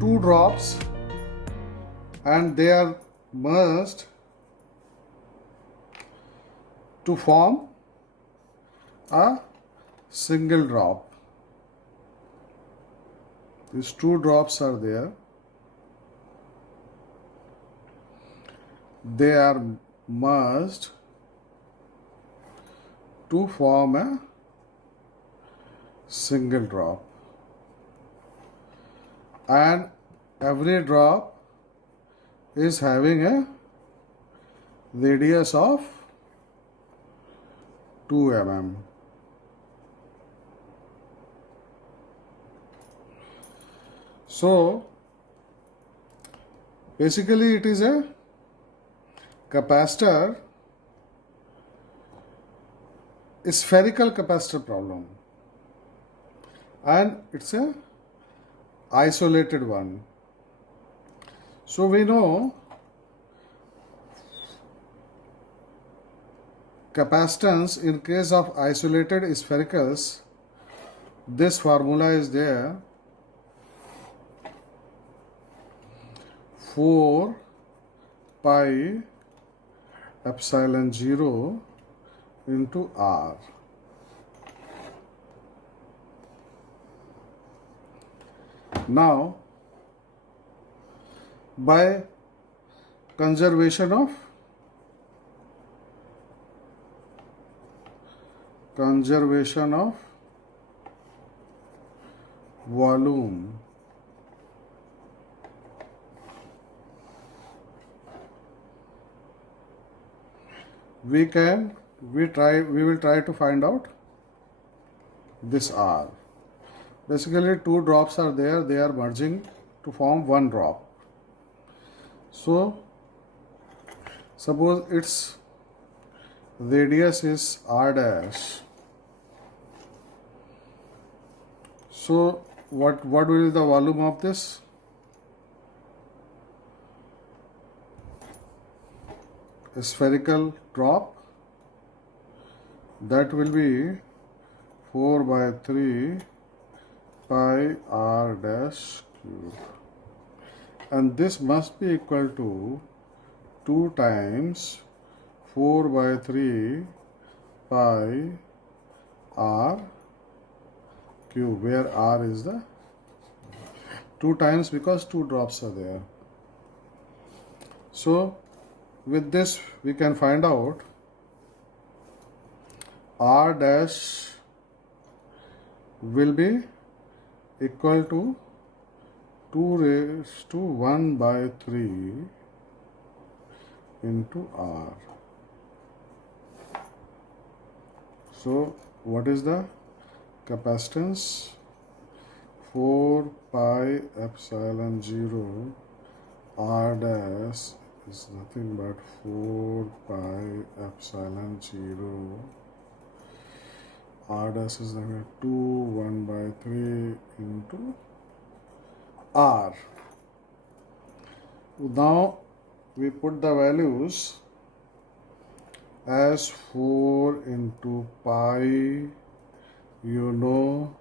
Two drops and they are merged to form a single drop. These two drops are there. They are merged to form a single drop. And every drop is having a radius of 2 mm. So basically it is a capacitor, a spherical capacitor problem, and it's a isolated one. So we know capacitance in case of isolated sphericals, this formula is there, 4 pi epsilon 0 into R. Now, by conservation of volume, we will try to find out this R. Basically, two drops are there, they are merging to form one drop. So suppose its radius is R dash. So what will be the volume of this? A spherical drop, that will be 4 by 3 pi R dash cube, and this must be equal to 2 times 4 by 3 pi R cube, where R is the 2 times because 2 drops are there. So with this we can find out R dash will be equal to 2 raised to 1 by 3 into R. So what is the capacitance? 4 pi epsilon 0 R dash is nothing but 4 pi epsilon 0 R dash is like 2 1 by 3 into R. Now we put the values as 4 into pi, you know,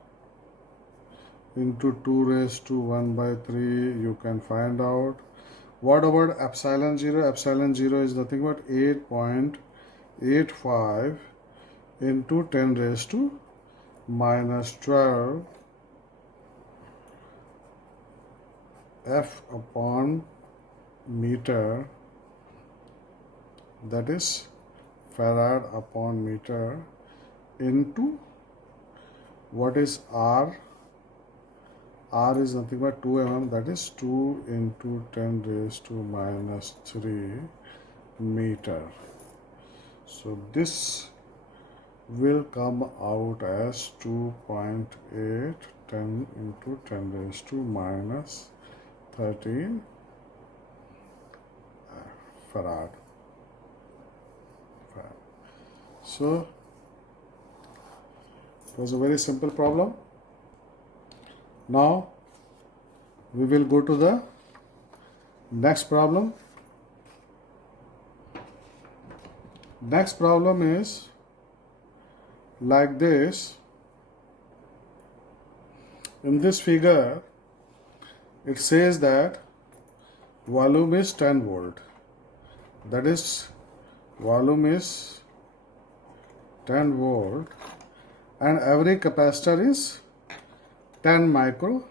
into 2 raised to 1 by 3, you can find out. What about epsilon 0? Epsilon 0 is nothing but 8.85 into 10 raised to minus 12 F upon meter, that is farad upon meter, into what is R? R is nothing but 2 mm, that is 2 into 10 raised to minus 3 meter. So this will come out as 2.8 10 into 10 raised to minus 13 farad. So it was a very simple problem. Now we will go to the Next problem. Next problem is like this. In this figure, it says that volume is 10 volt. That is, volume is 10 volt and every capacitor is 10 microfarad.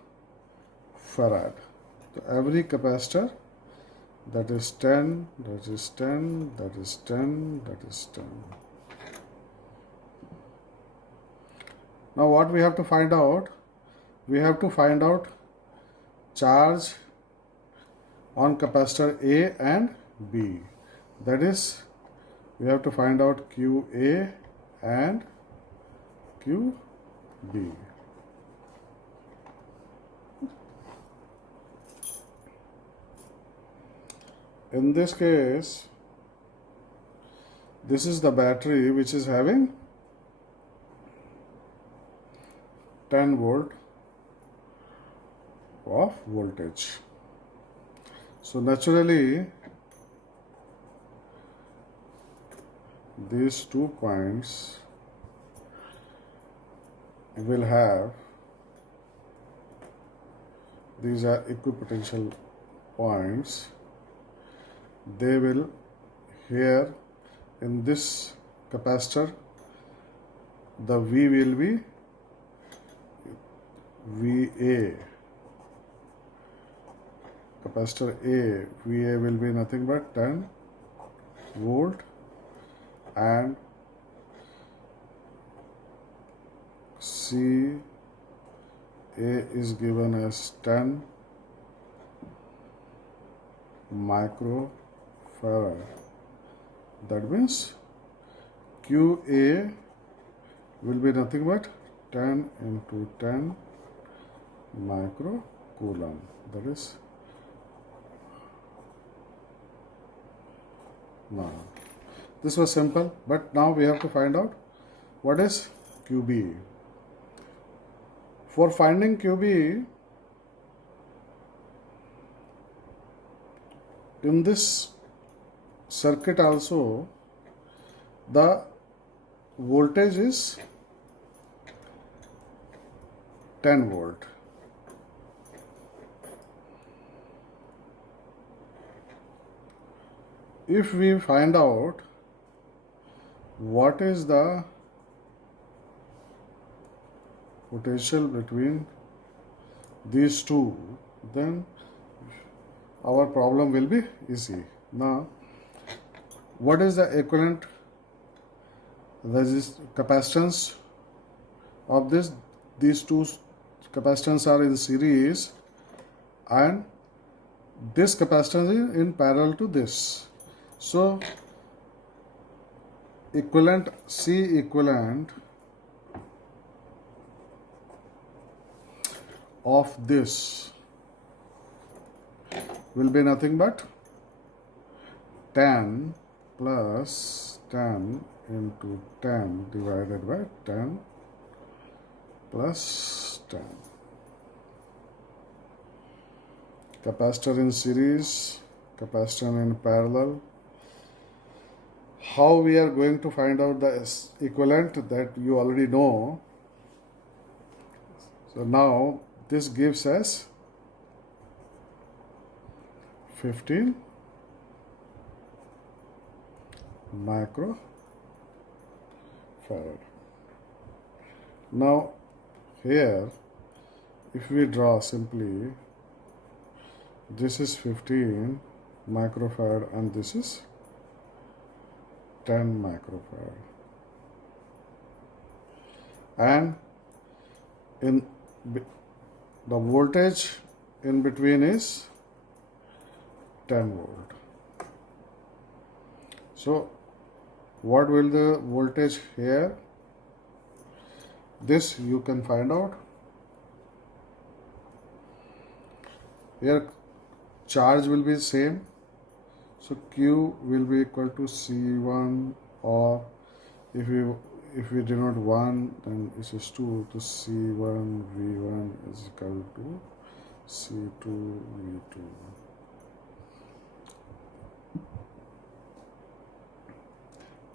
So every capacitor, that is 10, that is 10, that is 10, that is 10. Now what we have to find out? We have to find out charge on capacitor A and B. That is, we have to find out QA and QB. In this case, this is the battery which is having 10 volt of voltage. So naturally, these 2 points will have, these are equipotential points. They will, here in this capacitor, the V will be VA. Capacitor A, VA will be nothing but 10 volt, and C A is given as 10 microfarad. That means QA will be nothing but 10 into 10 microcoulomb. That is, now this was simple, but now we have to find out what is QB. For finding QB, in this circuit also, the voltage is 10 volt. If we find out what is the potential between these two, then our problem will be easy. Now, what is the equivalent capacitance of this? These two capacitance are in series, and this capacitance is in parallel to this. So, equivalent, C equivalent of this will be nothing but 10 plus 10 into 10 divided by 10 plus 10. Capacitor in series, capacitor in parallel. How we are going to find out the equivalent, that you already know. So now this gives us 15 microfarad. Now here, if we draw simply, this is 15 microfarad and this is 10 microfarad, and in the voltage in between is 10 volt. So what will the voltage here? This you can find out. Here charge will be same. So Q will be equal to C1, or if we denote 1, then this is 2, to C1 V1 is equal to C2 V2.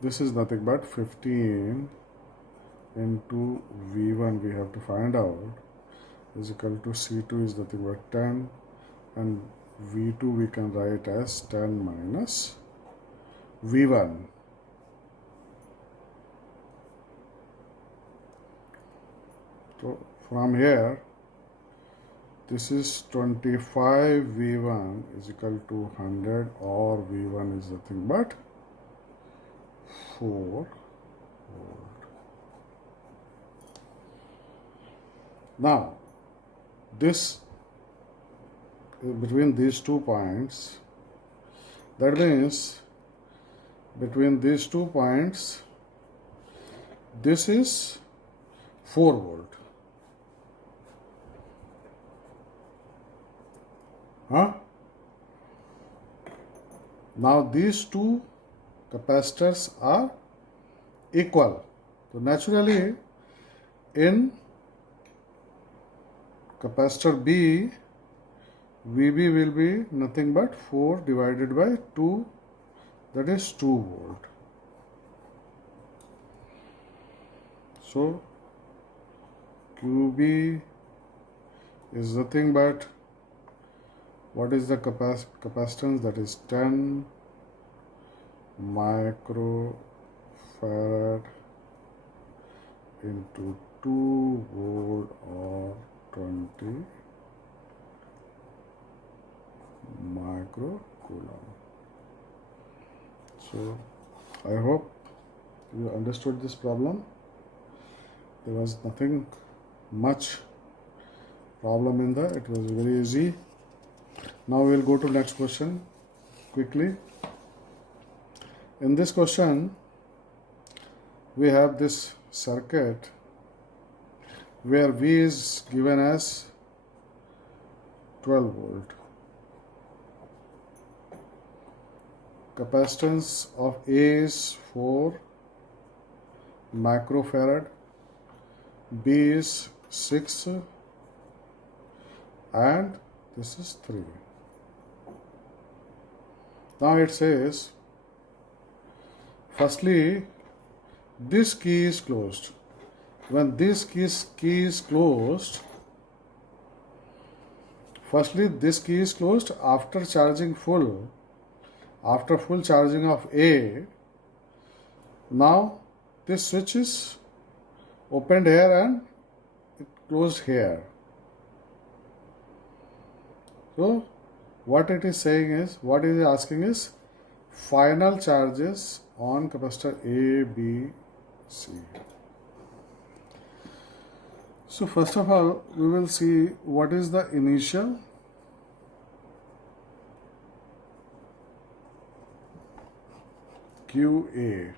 this is nothing but 15 into V1 we have to find out is equal to C2 is nothing but 10, and V2 we can write as 10 minus V1. So from here, this is 25 V1 is equal to 100, or V1 is nothing but 4 volt. Now, this between these 2 points, that means between these 2 points, this is 4 volt. Now these 2 capacitors are equal. So naturally, in capacitor B, VB will be nothing but 4 divided by 2, that is 2 volt. So QB is nothing but, what is the capacitance? That is 10 microfarad into 2 volt, or 20 microcoulomb. So I hope you understood this problem. There was nothing much problem in there. It was very easy. Now we will go to next question quickly. In this question, we have this circuit where V is given as 12 volt. Capacitance of A is 4 microfarad, B is 6, and this is 3. Now it says, firstly, this key is closed. When this key is closed, firstly this key is closed after charging full. After full charging of A, now this switch is opened here and it closed here. So what it is saying is, what it is asking is final charges on capacitor A, B, C. So first of all, we will see what is the initial QA,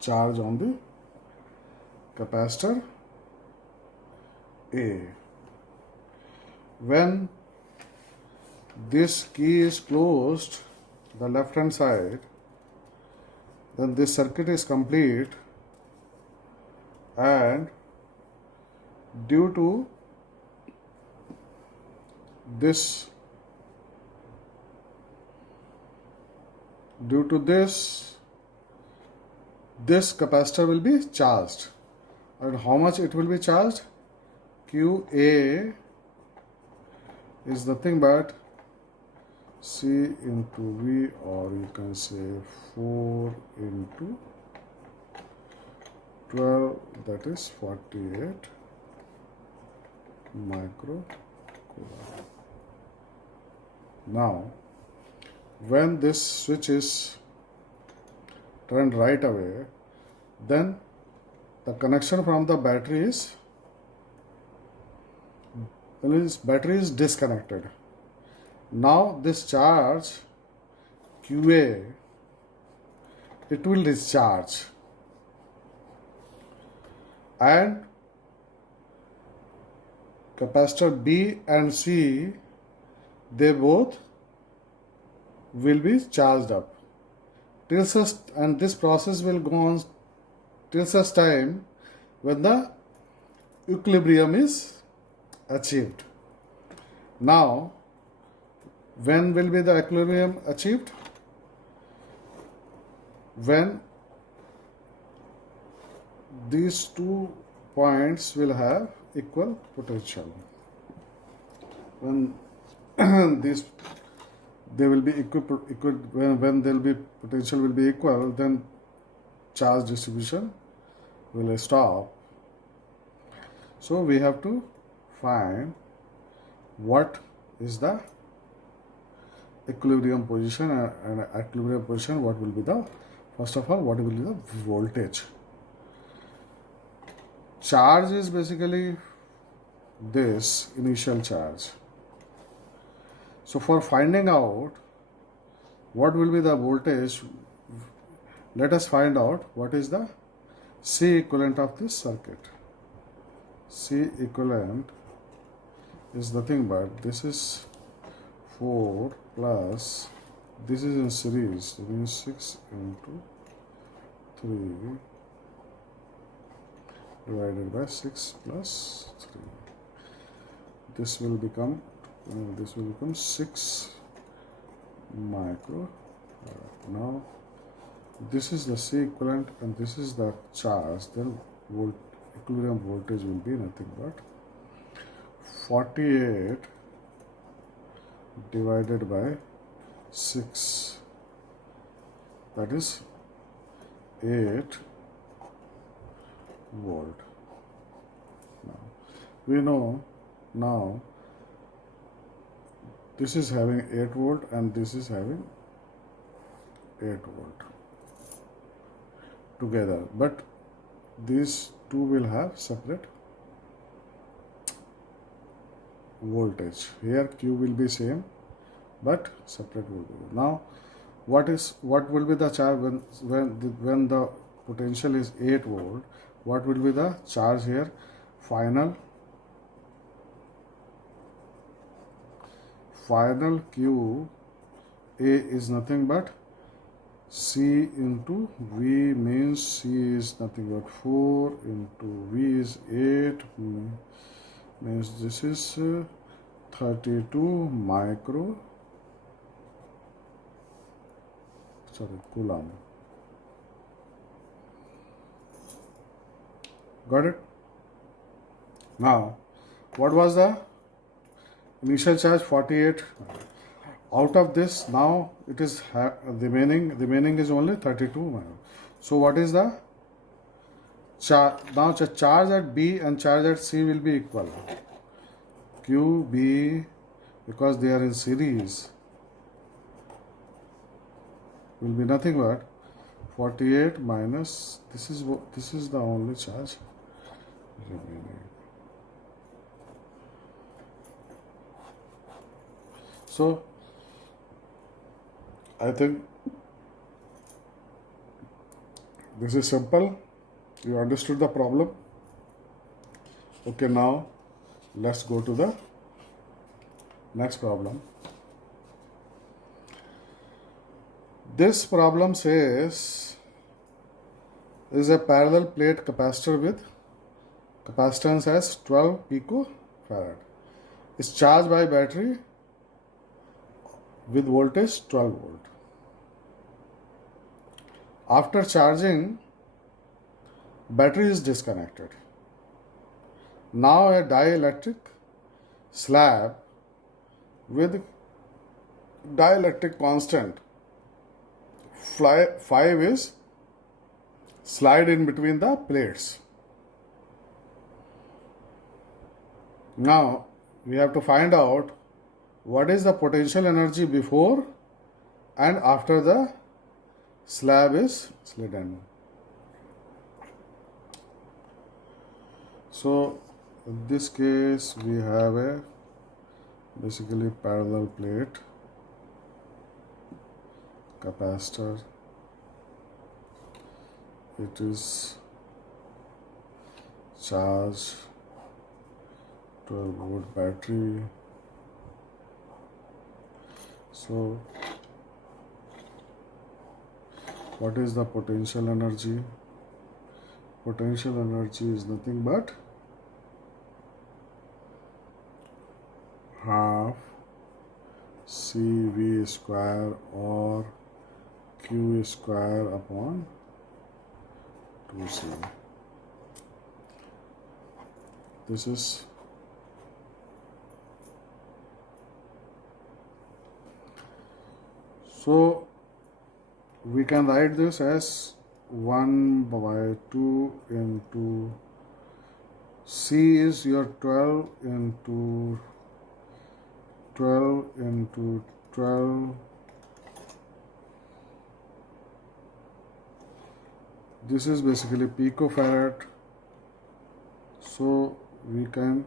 charge on the capacitor A. When this key is closed, the left hand side, then this circuit is complete, and due to this capacitor will be charged. And how much it will be charged? QA is nothing but C into V, or you can say 4 into 12, that is 48 microcoulomb. Now, when this switch is turned right away, then the connection from the battery is, disconnected. Now this charge QA, it will discharge, and capacitor B and C, they both will be charged up till such, and this process will go on till such time when the equilibrium is achieved. Now, when will be the equilibrium achieved? when these 2 points will have equal potential. When these they will be equal when there will be potential will be equal, then charge distribution will stop. So we have to find what is the equilibrium position, and equilibrium position, what will be the, first of all, what will be the voltage. Charge is basically this initial charge. So for finding out what will be the voltage, let us find out what is the C equivalent of this circuit. C equivalent is nothing but, this is 4 plus, this is in series, it means 6 into 3 divided by 6 plus 3. This will become 6 micro. Now this is the C equivalent and this is the charge, then equilibrium voltage will be nothing but 48 divided by 6, that is 8 volt. Now we know, now this is having 8 volt and this is having 8 volt together, but these two will have separate voltage. Here Q will be same but separate voltage. Now what will be the charge when the potential is 8 volt? What will be the charge here? Final Q A is nothing but C into V, means C is nothing but 4 into V is 8, means this is 32 coulomb. Got it? Now what was the initial charge? 48. Out of this, now it is remaining is only 32. So what is the charge? Now charge at B and charge at C will be equal. QB, because they are in series, will be nothing but 48 minus, this is the only charge remaining. So I think this is simple. You understood the problem. Okay, now let's go to the next problem. This problem says there is a parallel plate capacitor with capacitance as 12 picofarad. It's charged by battery with voltage 12 volt. After charging, battery is disconnected. Now a dielectric slab with dielectric constant 5 is slide in between the plates. Now we have to find out what is the potential energy before and after the slab is slidden. So in this case we have a basically parallel plate capacitor. It is charged 12 volt battery. So what is the potential energy? Potential energy is nothing but half CV square or Q square upon 2C. This is so we can write this as 1 by 2 into C is your 12 into 12 into 12. This is basically picofarad. So we can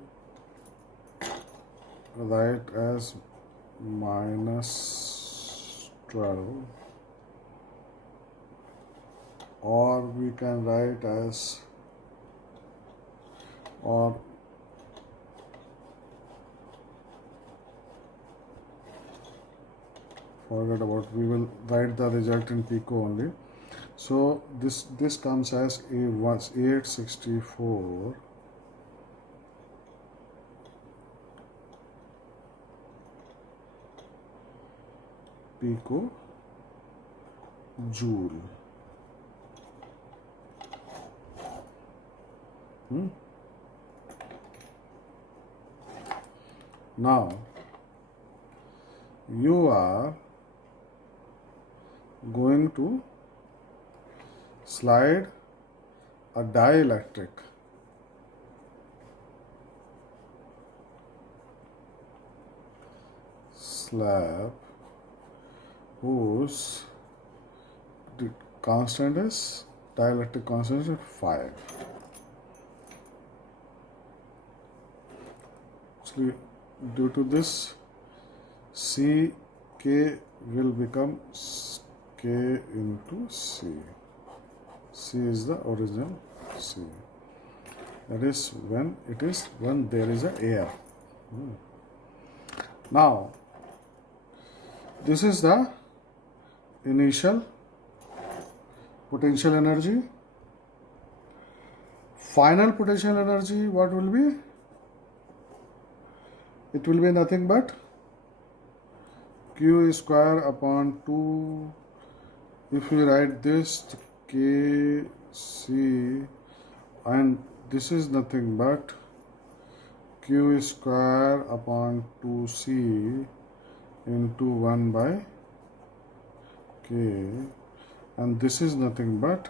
write as minus 12, or we can write as, or forget about, we will write the result in pico only. So this comes as a 864 pico joule. Now you are going to slide a dielectric slab whose constant is, dielectric constant is 5. Actually, due to this, C K will become K into C. C is the original C. That is when there is a air. Now, this is the initial potential energy. Final potential energy, what will be? It will be nothing but Q square upon 2. If we write this, K C, and this is nothing but Q square upon 2C into 1 by K, and this is nothing but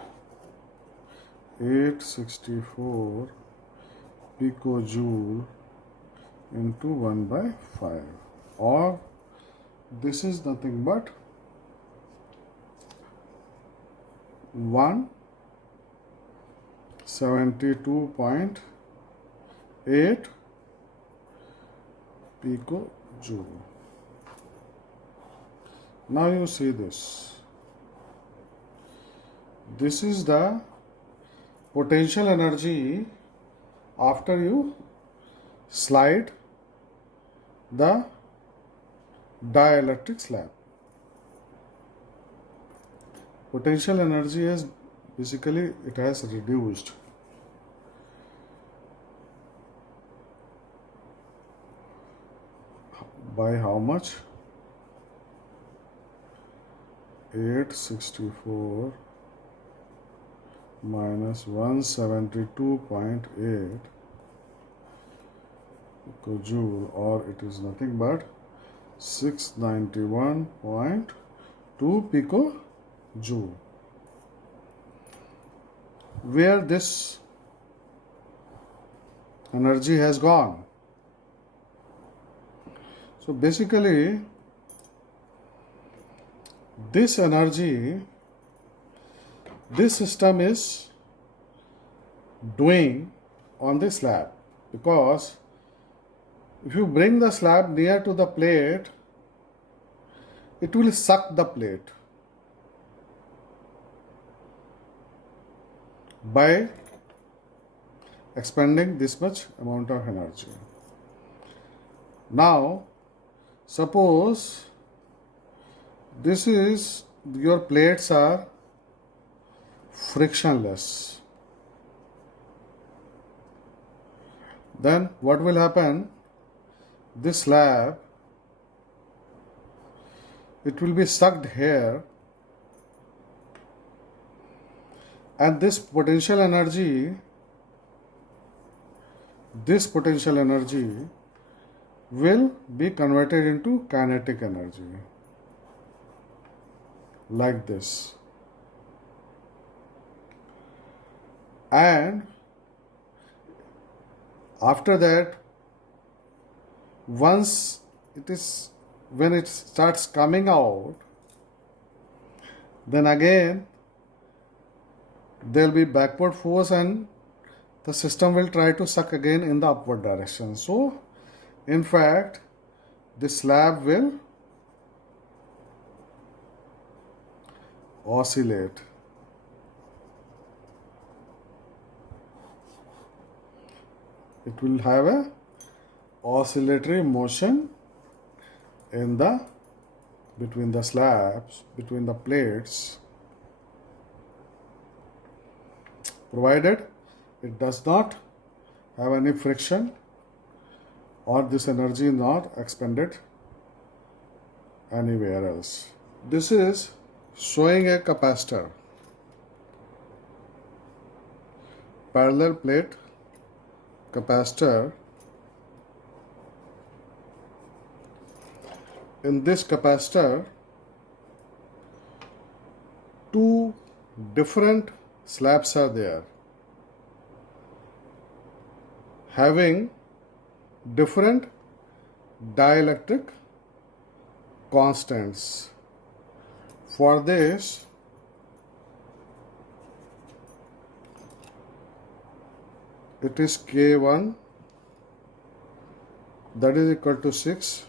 864 picojoule into 1 by 5, or this is nothing but 172.8 picojoule. Now you see this. This is the potential energy after you slide the dielectric slab. Potential energy is basically, it has reduced. By how much? 864 minus 172.8 picojoule, or it is nothing but 691.2 picojoule. Where this energy has gone. So basically, this energy, this system is doing on the slab, because if you bring the slab near to the plate, it will suck the plate by expending this much amount of energy. Now, suppose this is, your plates are frictionless. Then what will happen? This slab, it will be sucked here and this potential energy will be converted into kinetic energy like this. And after that, once when it starts coming out, then again there will be backward force and the system will try to suck again in the upward direction. So in fact the slab will oscillate. It will have a oscillatory motion in the between the slabs, between the plates, provided it does not have any friction or this energy is not expended anywhere else. This is showing a capacitor, parallel plate capacitor. In this capacitor, two different slabs are there, having different dielectric constants. For this, it is K1, that is equal to 6,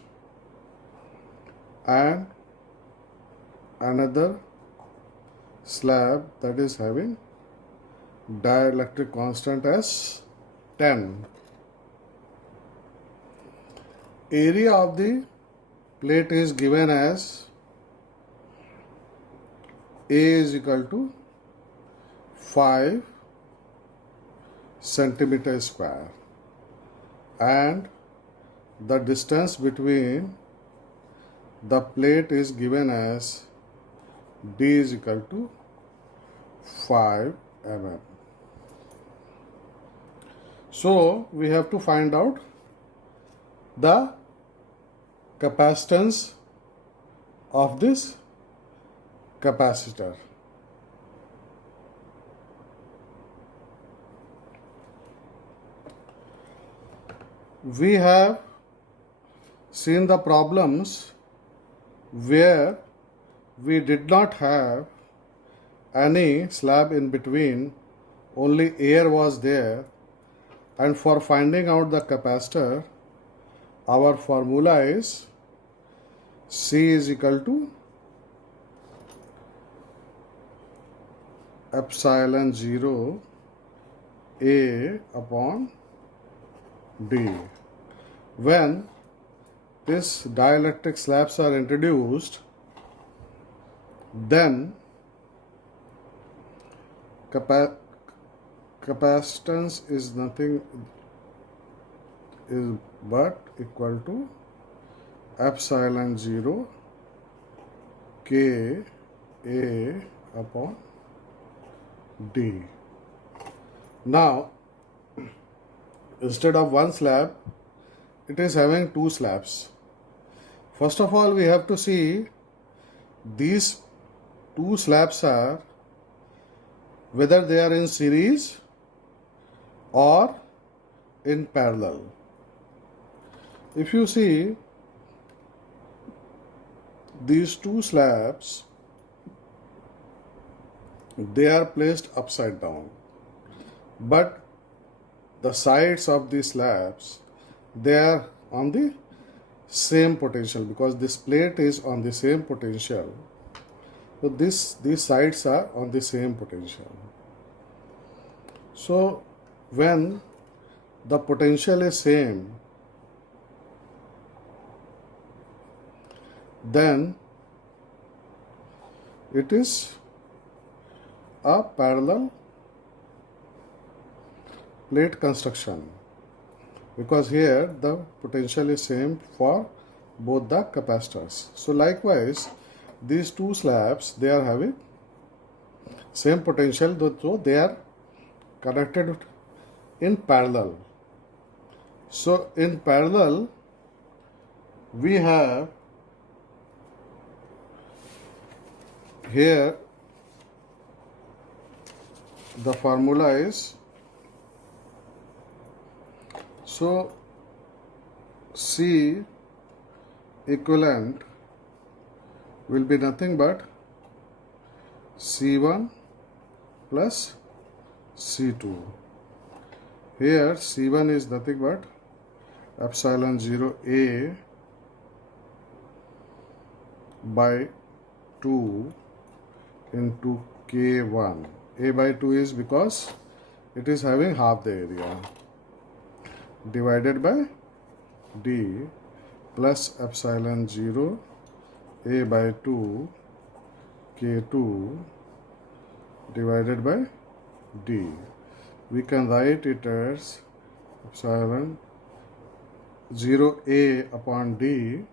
and another slab that is having dielectric constant as 10. Area of the plate is given as A is equal to 5 centimeter square, and the distance between the plate is given as D is equal to 5 mm. So we have to find out the capacitance of this capacitor. We have seen the problems where we did not have any slab in between, only air was there, and for finding out the capacitor, our formula is C is equal to epsilon 0 A upon D. When these dielectric slabs are introduced, then capacitance is nothing but equal to epsilon 0 K A upon D. Now, instead of one slab, it is having two slabs. First of all, we have to see these two slabs are whether they are in series or in parallel. If you see these two slabs, they are placed upside down, but the sides of these slabs, they are on the same potential because this plate is on the same potential. So these sides are on the same potential. So when the potential is same, then it is a parallel plate construction, because here the potential is same for both the capacitors. So likewise, these two slabs, they are having same potential, so they are connected in parallel. So in parallel we have here the formula is, so C equivalent will be nothing but C1 plus C2. Here C1 is nothing but epsilon 0 A by 2 into K1. A by 2 is because it is having half the area, divided by D plus epsilon 0 A by 2 K2 divided by D. We can write it as epsilon 0 A upon D.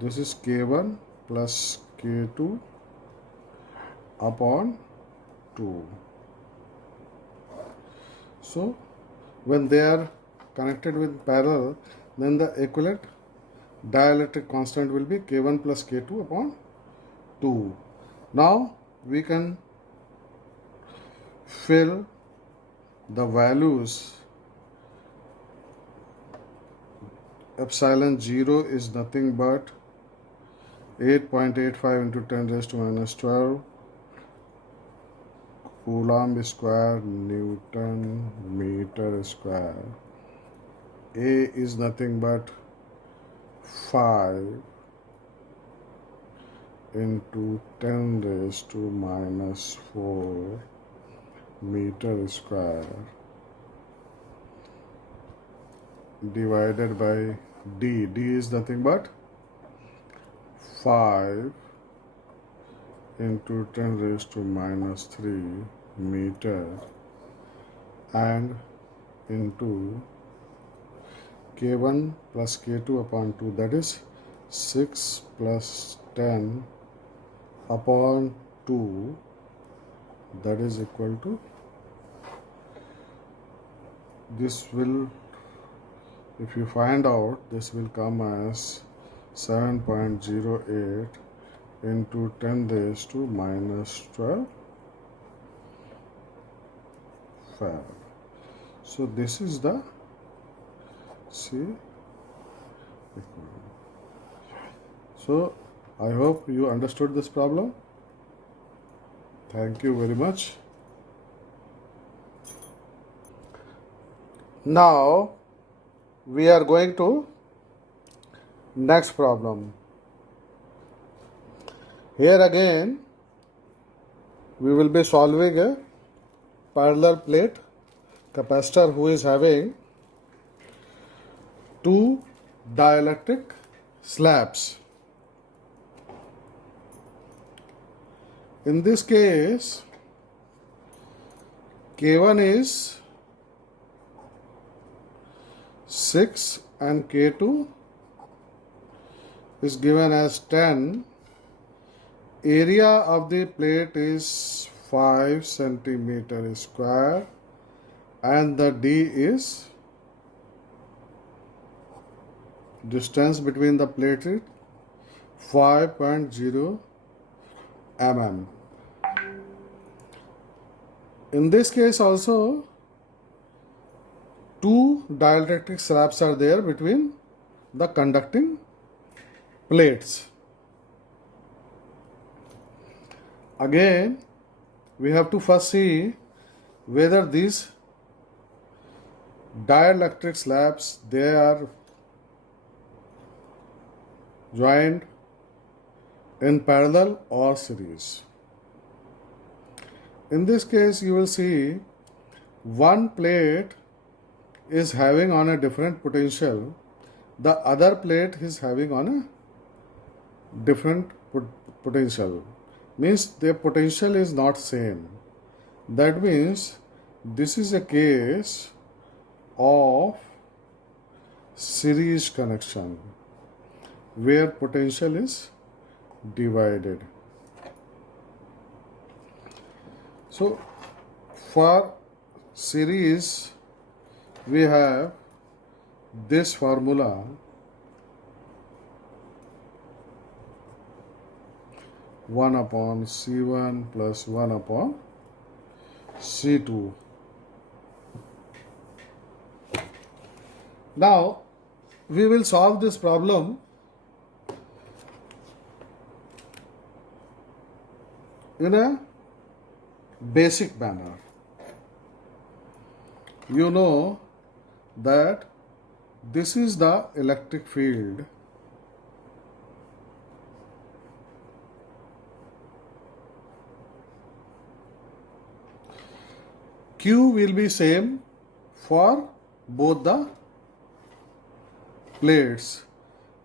This is K1 plus K2 upon 2. So when they are connected with parallel, then the equivalent dielectric constant will be K1 plus K2 upon 2. Now we can fill the values. Epsilon 0 is nothing but 8.85 into 10 raised to minus 12 Coulomb square Newton meter square. A is nothing but 5 into 10 raised to minus 4 meter square divided by D. D is nothing but 5 into 10 raised to minus 3 meter and into K1 plus K2 upon 2, that is 6 plus 10 upon 2, that is equal to, this will, if you find out, this will come as 7.08 into 10 raised to minus 12 farad. So this is the C. So I hope you understood this problem. Thank you very much. Now we are going to next problem. Here again we will be solving a parallel plate capacitor who is having two dielectric slabs. In this case, K1 is 6 and K2 is given as 10. Area of the plate is 5 centimeter square and the D is distance between the plates is 5.0 mm. In this case also two dielectric slabs are there between the conducting plates. Again we have to first see whether these dielectric slabs they are joined in parallel or series. In this case you will see one plate is having on a different potential, the other plate is having on a different potential. Means their potential is not same. That means this is a case of series connection where potential is divided. So for series we have this formula, 1 upon C1 plus 1 upon C2. Now we will solve this problem in a basic manner. You know that this is the electric field Q will be same for both the plates.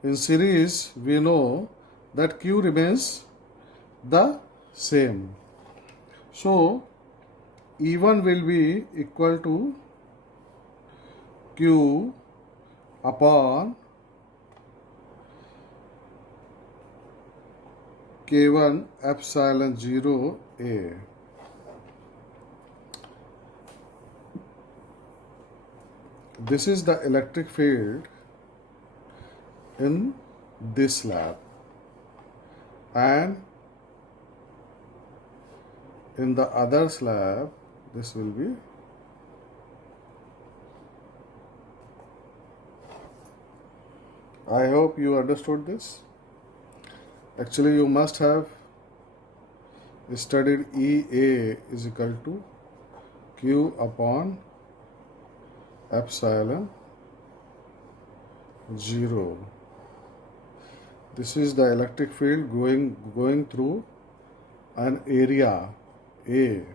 In series we know that Q remains the same. So E1 will be equal to Q upon K1 epsilon 0 A. This is the electric field in this slab, and in the other slab this will be I hope you understood this. Actually you must have studied EA is equal to Q upon epsilon 0. This is the electric field going through an area A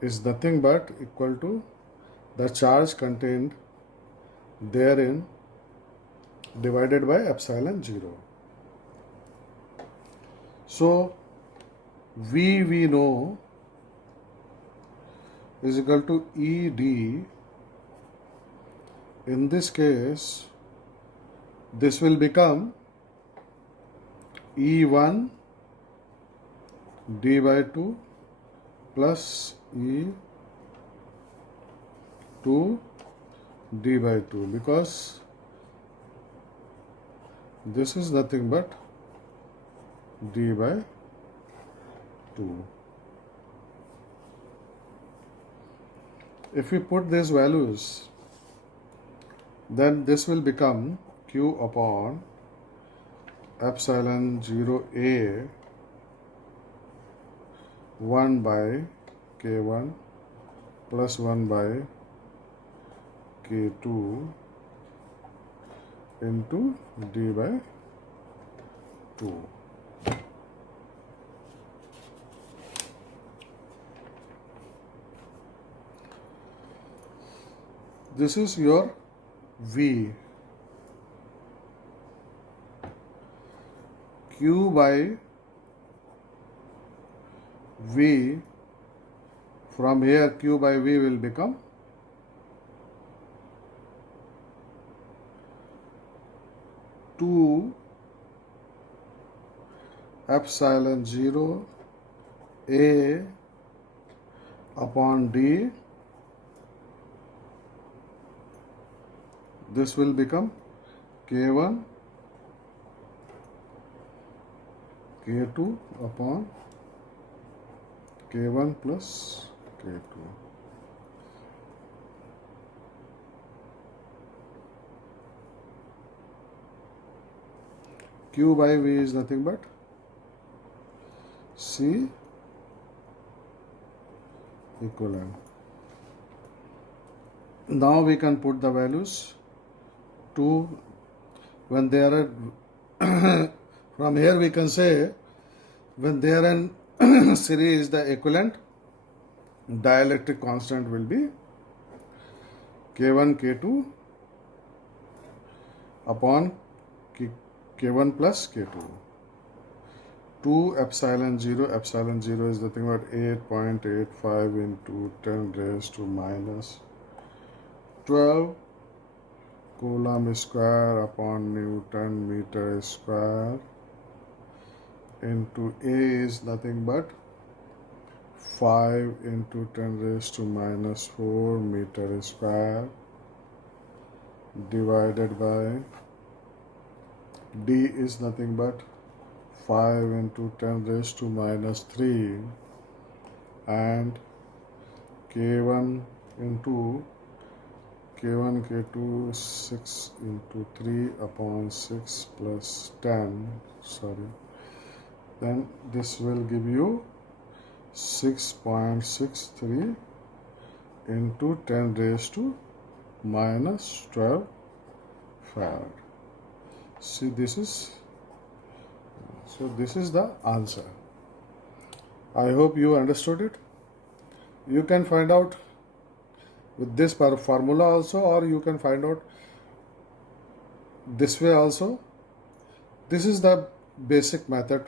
is nothing but equal to the charge contained therein divided by epsilon 0. So V we know is equal to ED. In this case this will become E1 d by 2 plus E2 d by 2, because this is nothing but d by 2. If we put these values, then this will become Q upon epsilon 0 A 1 by K1 plus 1 by K2 into d by 2. This is your V. Q by V, from here Q by V will become 2 epsilon 0 A upon D. This will become K1 K2 upon K1 plus K2. Q by V is nothing but C equivalent. Now we can put the values to when they are at from here we can say when they are in series the equivalent dielectric constant will be K1 K2 upon K1 plus K2. 2 epsilon 0 is nothing but 8.85 into 10 raised to minus 12 Coulomb square upon Newton meter square into A is nothing but 5 into 10 raised to minus 4 meter square divided by D is nothing but 5 into 10 raised to minus 3 and K1 into K1 K2 6 into 3 upon 6 plus 10 then this will give you 6.63 into 10 raised to minus 12 farad. See, this is the answer. I hope you understood it. You can find out with this formula also, or you can find out this way also. This is the basic method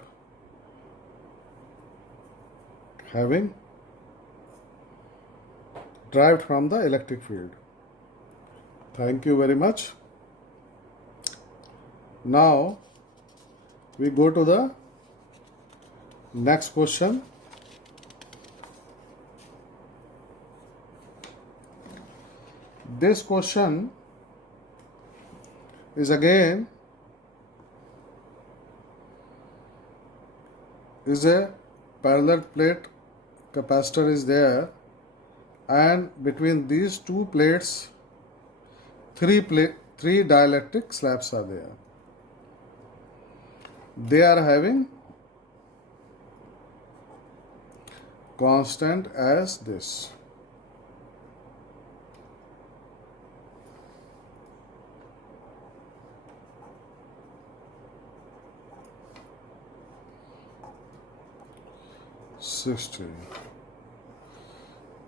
having derived from the electric field. Thank you very much. Now we go to the next question. This question is again a parallel plate capacitor is there, and between these two plates three dielectric slabs are there. They are having constant as this.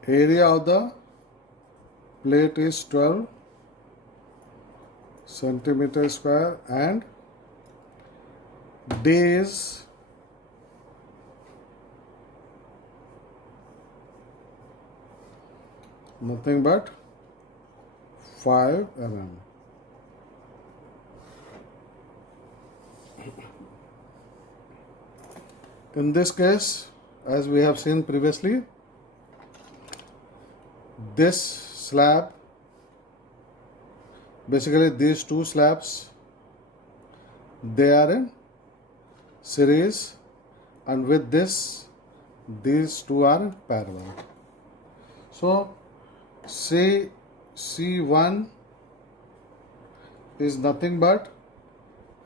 Area of the plate is 12 centimeter square and D is nothing but 5 mm. In this case, as we have seen previously, this slab, basically these two slabs, they are in series, and with this these two are parallel. So C1 is nothing but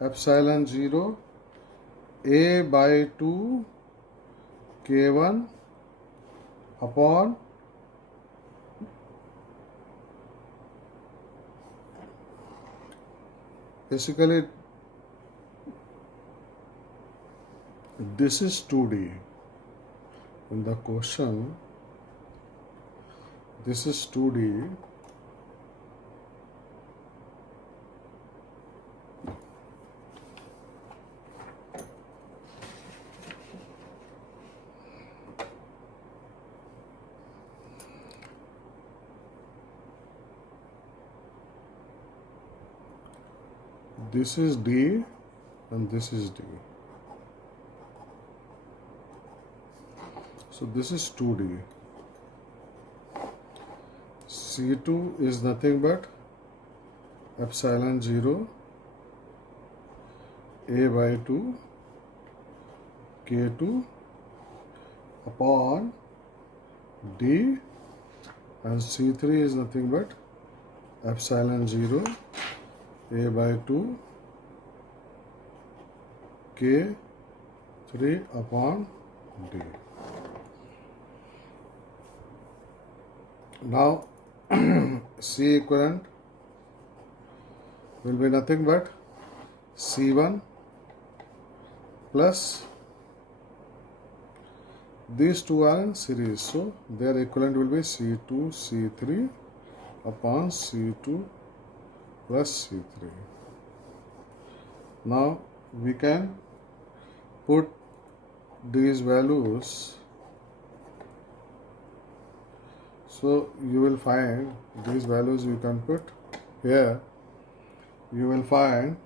epsilon 0 A by 2 K1 upon basically this is 2D. In the question, this is 2D. This is D and this is D. So this is 2D. C2 is nothing but epsilon 0 A by 2 K2 upon D, and C3 is nothing but epsilon 0 A by 2 K3 upon D. Now C equivalent will be nothing but C1 plus these two are in series, so their equivalent will be C2 C3 upon C2 plus C3. Now we can put these values. So you will find these values you can put here. You will find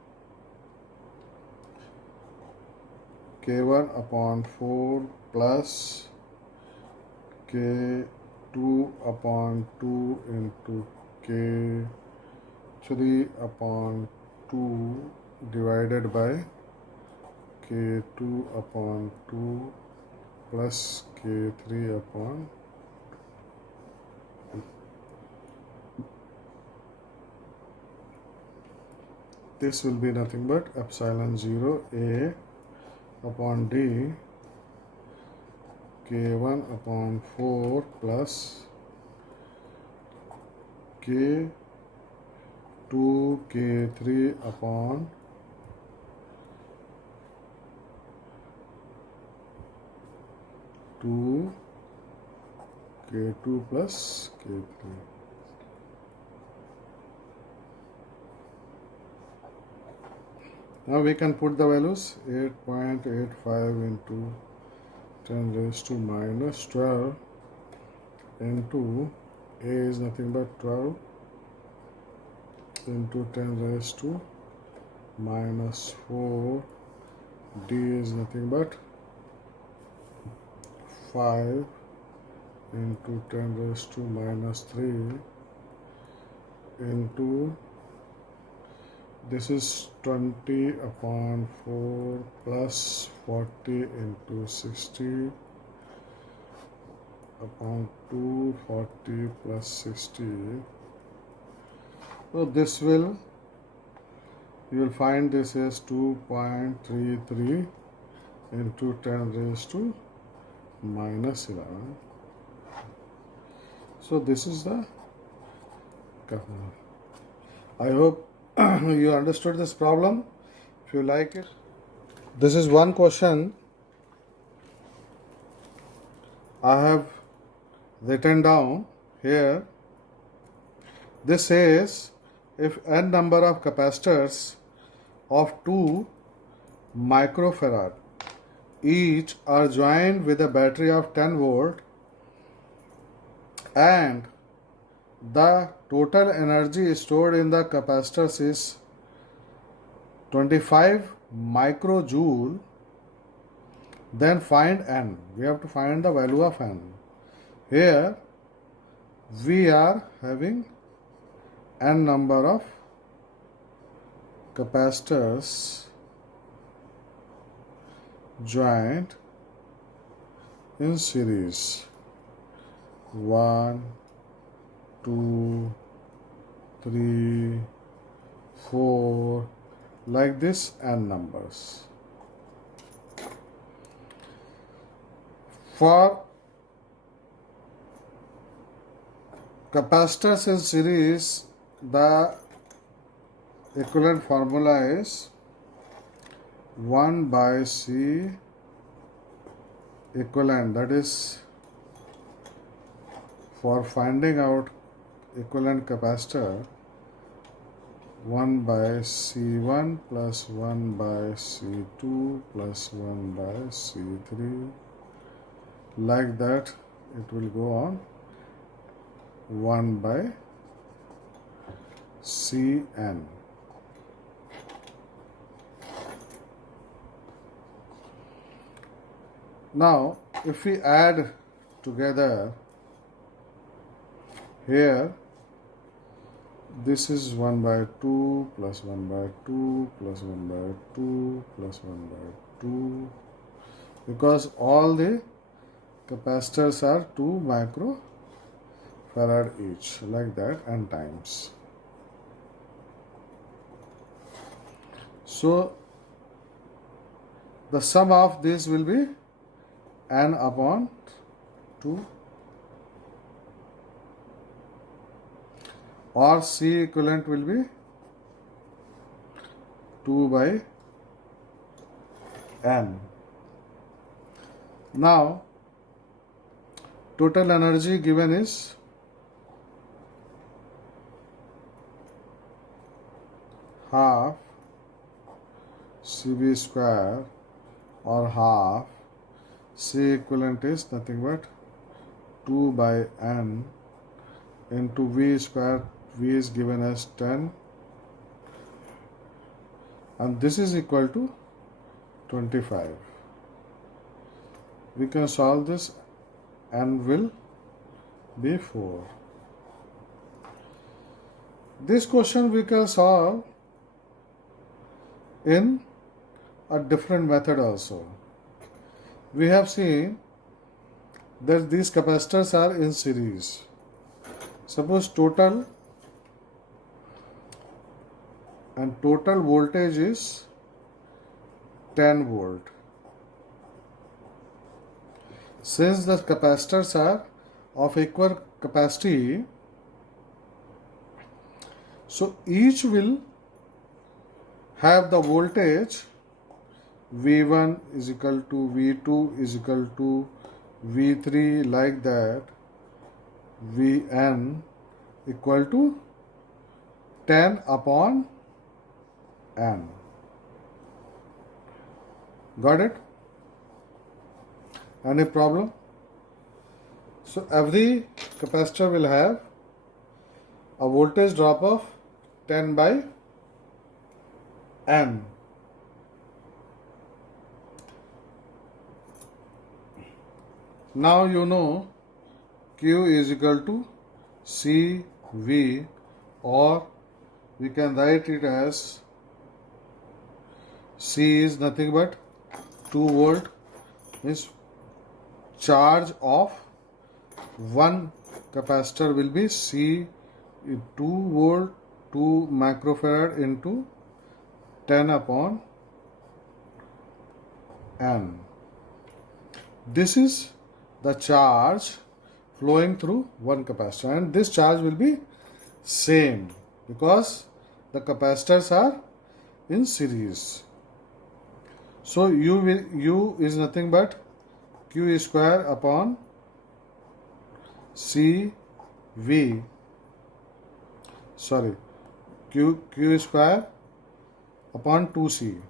K1 upon 4 plus K2 upon 2 into K3 upon 2 divided by K2 upon 2 plus K3 upon this will be nothing but epsilon 0 A upon D K1 upon 4 plus K2 K3 upon 2 K2 plus K3. Now we can put the values 8.85 into 10 raised to minus 12 into A is nothing but 12 into 10 raised to minus 4, D is nothing but 5 into 10 raised to minus 3 into this is 20 upon 4 plus 40 into 60 upon 2, 40 plus 60. So this will, you will find this is 2.33 into 10 raised to minus 11. So this is the, I hope you understood this problem. If you like it, this is one question I have written down here. This says if n number of capacitors of 2 microfarad each are joined with a battery of 10 volt and the total energy stored in the capacitors is 25 microjoule, then find n. We have to find the value of n. Here we are having n number of capacitors joined in series. 1, 2, 3, 4, like this n numbers. For capacitors in series, the equivalent formula is 1 by C equivalent, that is for finding out equivalent capacitor 1 by C1 plus 1 by C2 plus 1 by C3, like that it will go on 1 by Cn. Now if we add together here, this is 1 by 2 plus 1 by 2 plus 1 by 2 plus 1 by 2, because all the capacitors are 2 microfarad each, like that, n times. So the sum of this will be n upon 2, or C equivalent will be 2 by n. Now total energy given is half CB square, or half C equivalent is nothing but 2 by n into V square. V is given as 10 and this is equal to 25. we can solve this and will be 4. This question we can solve in a different method also. We have seen that these capacitors are in series. Suppose total voltage is 10 volt. Since the capacitors are of equal capacity, so each will have the voltage V1 is equal to V2 is equal to V3, like that, Vn equal to 10 upon n. Got it? Any problem? So every capacitor will have a voltage drop of 10 by n. Now you know Q is equal to CV, or we can write it as C is nothing but 2 volt, means charge of one capacitor will be C 2 volt 2 microfarad into 10 upon n. This is the charge flowing through one capacitor, and this charge will be same because the capacitors are in series. So U is nothing but Q square upon CV, sorry, Q square upon 2C.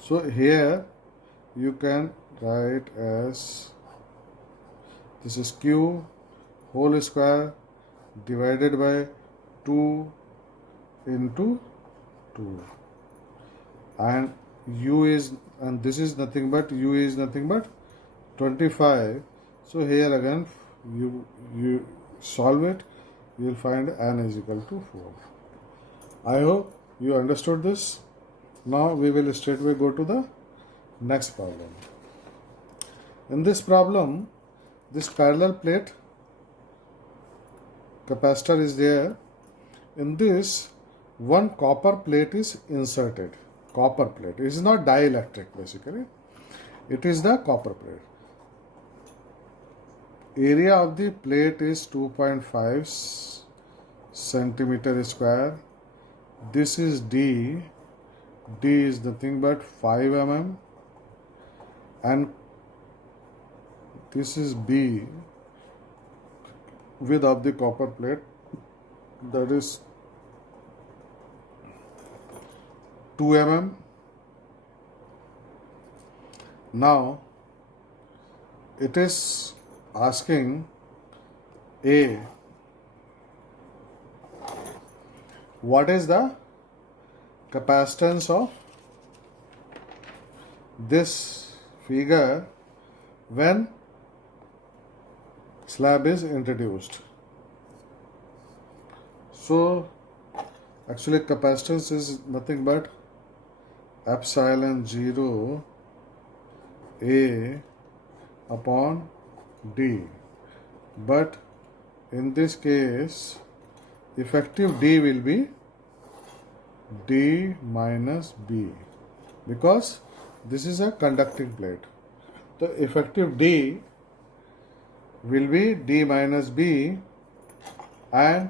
So here you can write as, this is Q whole square divided by 2 into 2, and U is, and this is nothing but, U is nothing but 25. So here again you solve it, you will find n is equal to 4. I hope you understood this. Now we will straightway go to the next problem. In this problem, this parallel plate capacitor is there. In this, one copper plate is inserted. Copper plate. It is not dielectric basically. It is the copper plate. Area of the plate is 2.5 centimeter square. This is D. D is nothing but 5 mm, and this is B, width of the copper plate, that is 2 mm. Now it is asking A, what is the capacitance of this figure when slab is introduced. So actually capacitance is nothing but epsilon 0 A upon D, but in this case effective D will be D minus B, because this is a conducting plate. The effective D will be D minus B, and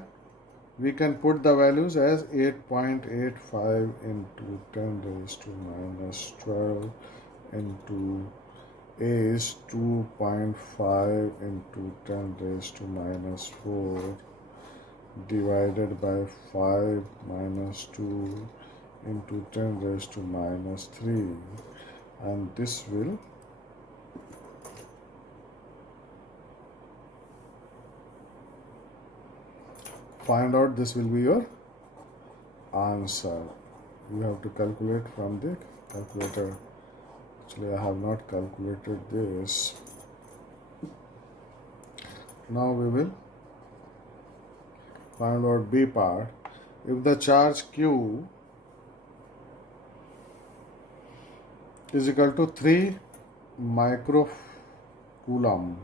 we can put the values as 8.85 into 10 raised to minus 12 into A is 2.5 into 10 raised to minus 4 divided by 5 minus 2 into 10 raised to minus 3, and this will find out, this will be your answer. You have to calculate from the calculator. Actually, I have not calculated this. Now we will find out B part. If the charge Q is equal to 3 microcoulomb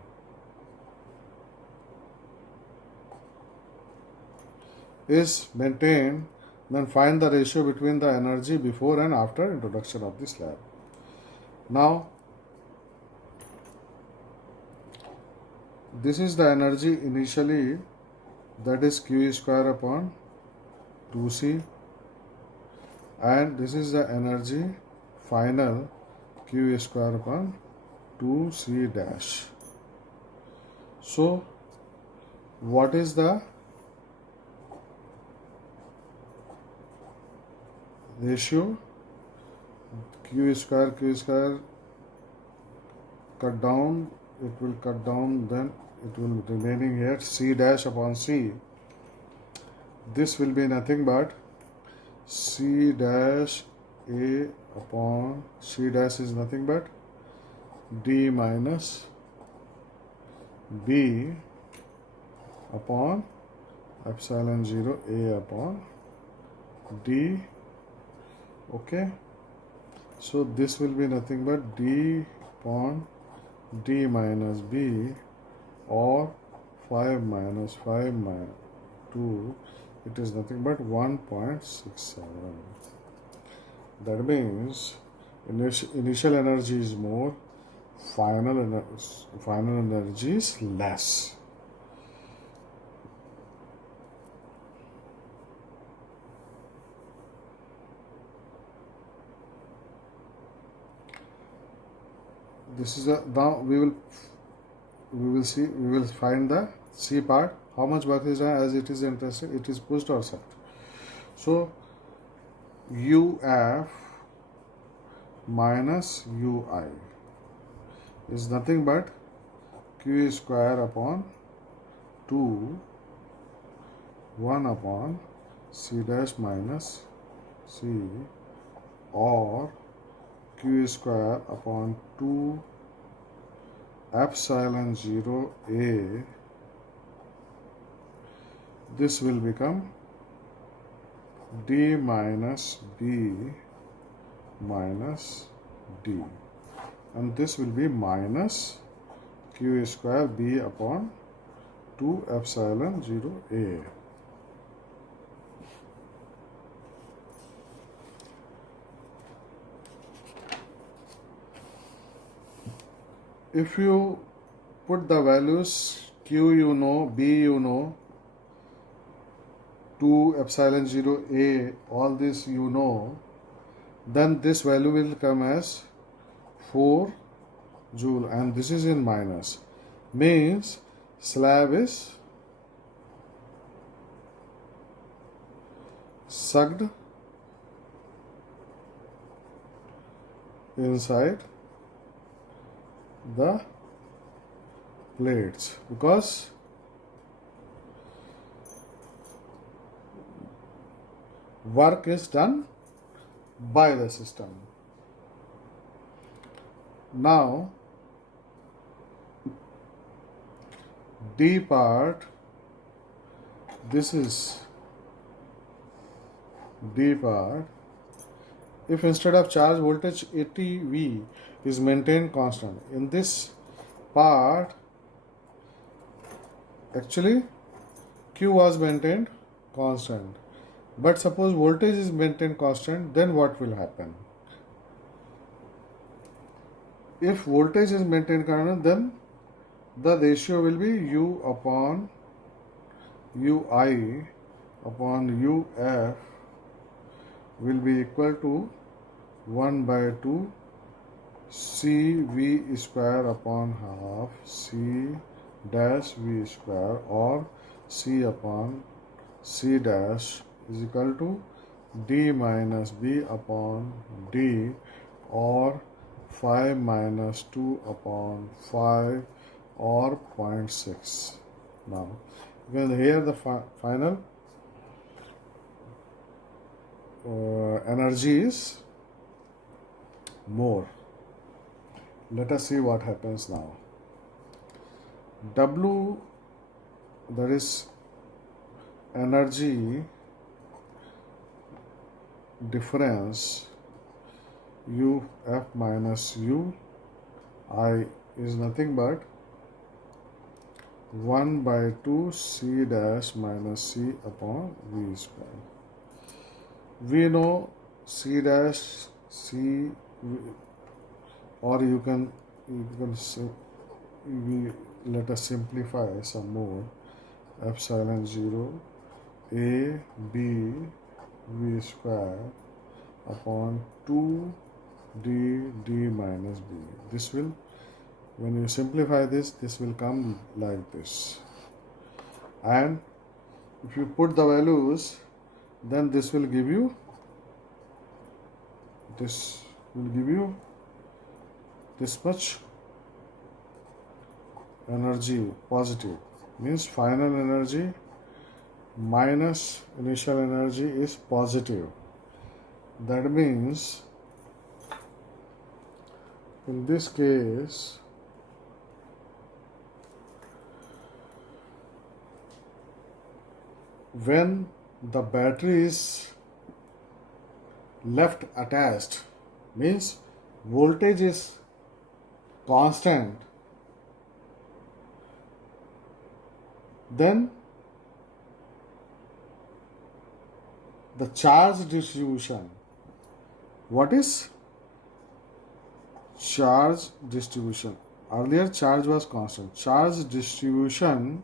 is maintained, then find the ratio between the energy before and after introduction of the slab. Now, this is the energy initially, that is Q square upon 2C, and this is the energy final, Q square upon 2C dash. So, what is the ratio? Q square cut down, it will cut down, then it will be remaining here C dash upon C. This will be nothing but C dash A upon C dash is nothing but D minus B upon epsilon 0 A upon D. Okay, so this will be nothing but D upon D minus B, or 5 minus 5 minus 2, it is nothing but 1.67. That means initial energy is more, final energy is less. This is now we will find the C part. How much work is done, as it is interested, it is pushed or set. So UF minus UI is nothing but Q square upon 2 1 upon C dash minus C, or Q square upon 2 epsilon 0 A. This will become D minus B minus D, and this will be minus Q square B upon 2 epsilon 0 A. If you put the values Q you know, B you know, 2 epsilon 0 A, all this you know, then this value will come as 4 joule, and this is in minus, means slab is sucked inside the plates, because work is done by the system. Now D part, this is D part. If instead of charge voltage 80 V is maintained constant, in this part actually Q was maintained constant, but suppose voltage is maintained constant, then what will happen? If voltage is maintained constant, then the ratio will be U upon UI upon UF will be equal to 1 by 2 CV square upon half C dash V square, or C upon C dash is equal to D minus B upon D, or 5 minus 2 upon 5, or 0.6. Now, here the final energy is more. Let us see what happens now. W, that is energy difference, UF minus UI is nothing but 1 by 2 C dash minus C upon V square. We know C dash C, or you can let us simplify some more. Epsilon 0 A B V square upon 2 D D minus B. This will, when you simplify this will come like this. And if you put the values, then this will give you this much energy positive, means final energy minus initial energy is positive. That means in this case when the battery is left attached, means voltage is constant, then the charge distribution, what is charge distribution? Earlier charge was constant. Charge distribution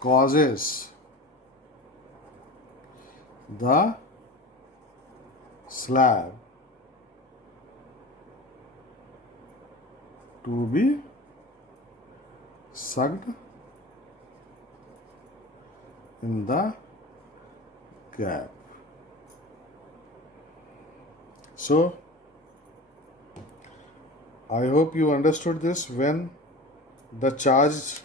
causes the slab to be sucked in the gap. So I hope you understood this. When the charge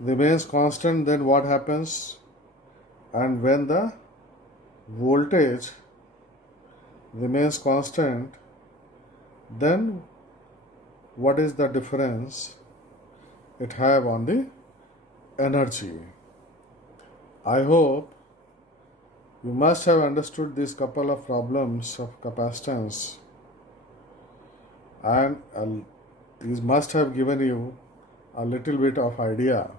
remains constant, then what happens? And when the voltage remains constant, then what is the difference it have on the energy? I hope you must have understood these couple of problems of capacitance, and these must have given you a little bit of idea